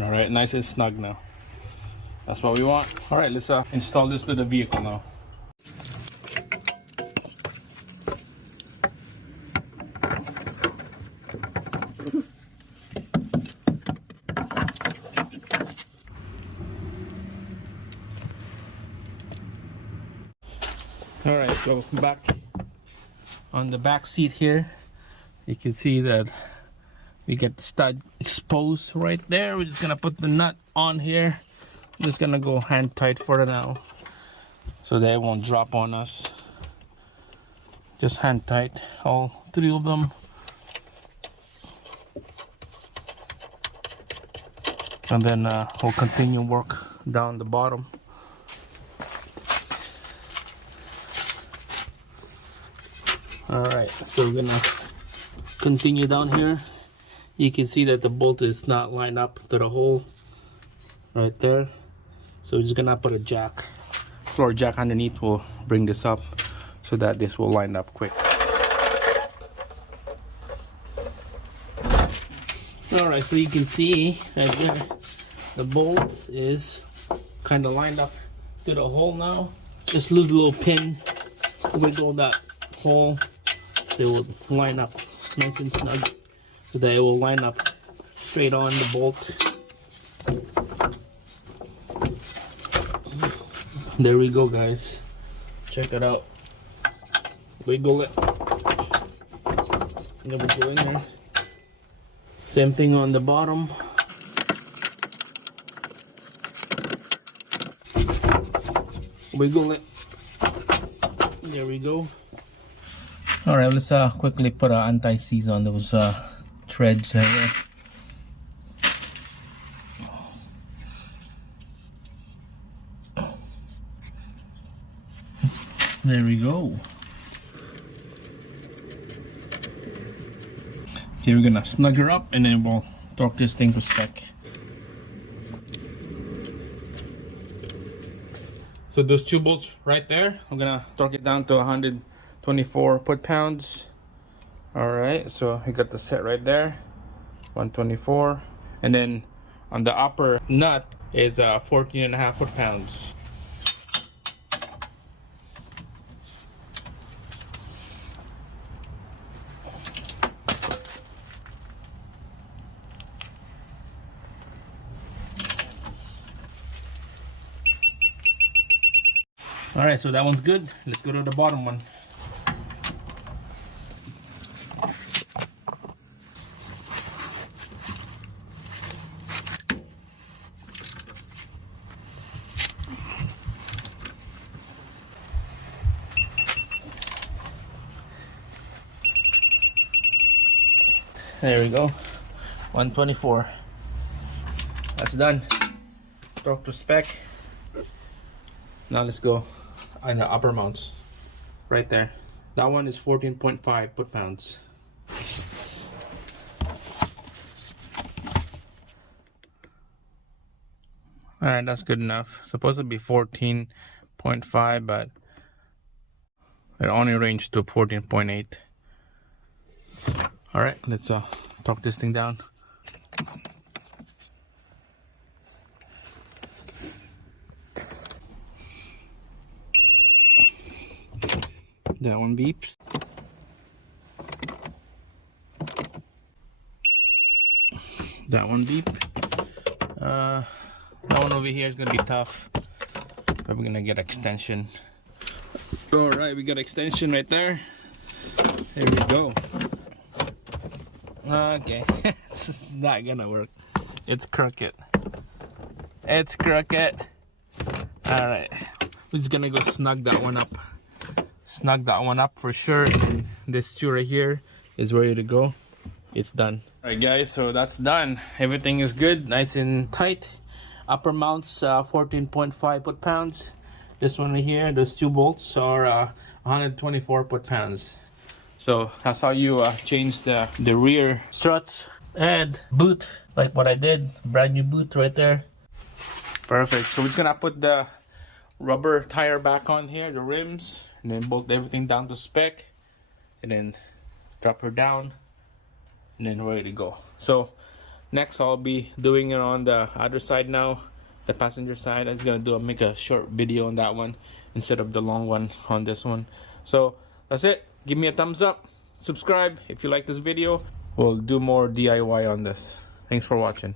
All right, nice and snug now. That's what we want. All right, let's install this with the vehicle now. All right, so back on the back seat here, you can see that we get the stud exposed right there. We're just gonna put the nut on here. I'm just gonna go hand tight for it now so that it won't drop on us. Just hand tight, all three of them. And then we'll continue work down the bottom. All right, so we're gonna continue down here. You can see that the bolt is not lined up to the hole right there. So we're just gonna put a jack, floor jack underneath. Will bring this up so that this will line up quick. All right, so you can see right there, the bolt is kind of lined up to the hole now. Just lose a little pin, wiggle that hole, so it will line up nice and snug, so that it will line up straight on the bolt. There we go, guys. Check it out. Wiggle it. Then we go in there. Same thing on the bottom. Wiggle it. There we go. All right, let's quickly put anti-seize on those treads there. There we go. Okay, we're gonna snug her up and then we'll torque this thing to spec. So those two bolts right there, I'm gonna torque it down to 124 foot-pounds. All right, so we got the set right there, 124, and then on the upper nut is 14.5 foot-pounds. All right, so that one's good. Let's go to the bottom one. There we go, 124. That's done. Torque to spec. Now let's go on the upper mounts. Right there. That one is 14.5 foot-pounds. Alright, that's good enough. Supposed to be 14.5, but it only ranged to 14.8. Alright, let's torque this thing down. That one beeps. That one beep. That one over here is gonna be tough, but we're gonna get extension. All right, we got extension right there. There we go. Okay, it's not gonna work. It's crooked. It's crooked. All right, we're just gonna go snug that one up. Snug that one up for sure, and this two right here is ready to go. It's done. All right, guys, so that's done. Everything is good, nice and tight. Upper mounts 14.5 foot-pounds. This one right here, those two bolts are 124 foot-pounds. So that's how you change the rear struts and boot, like what I did. Brand new boot right there. Perfect. So we're just gonna put the rubber tire back on here, the rims, and then bolt everything down to spec, and then drop her down, and then ready to go. So Next, I'll be doing it on the other side now, the passenger side. I'm gonna make a short video on that one instead of the long one on this one. So that's it. Give me a thumbs up, subscribe if you like this video. We'll do more DIY on this. Thanks for watching.